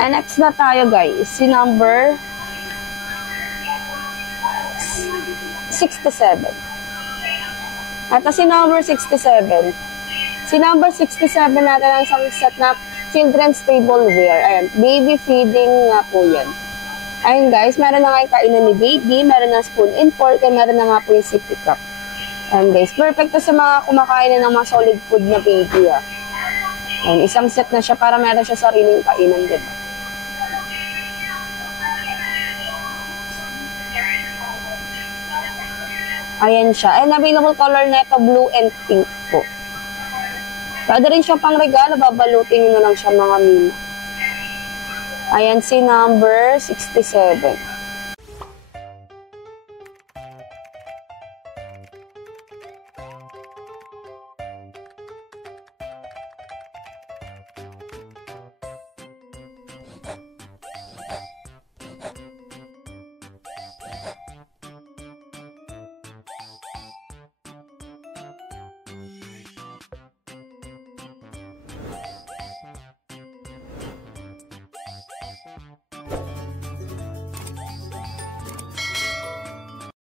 And next na tayo guys, si number 67. At si number 67. Si number 67 natin ang isang set na children's tableware. Ayan, baby feeding nga po yan. Ayun guys, meron na nga yung kainan ni baby, meron na spoon and fork, and meron na nga po yung sippy cup. Ayan guys, perfect to sa mga kumakain na ng mga solid food na baby. Ayan, isang set na siya para meron siya sariling kainan, diba? Ayan siya. And available color neto, blue and pink po. Pwede rin siya pang regalo, babalutin nyo na lang siya mga mima. Ayan si number 67.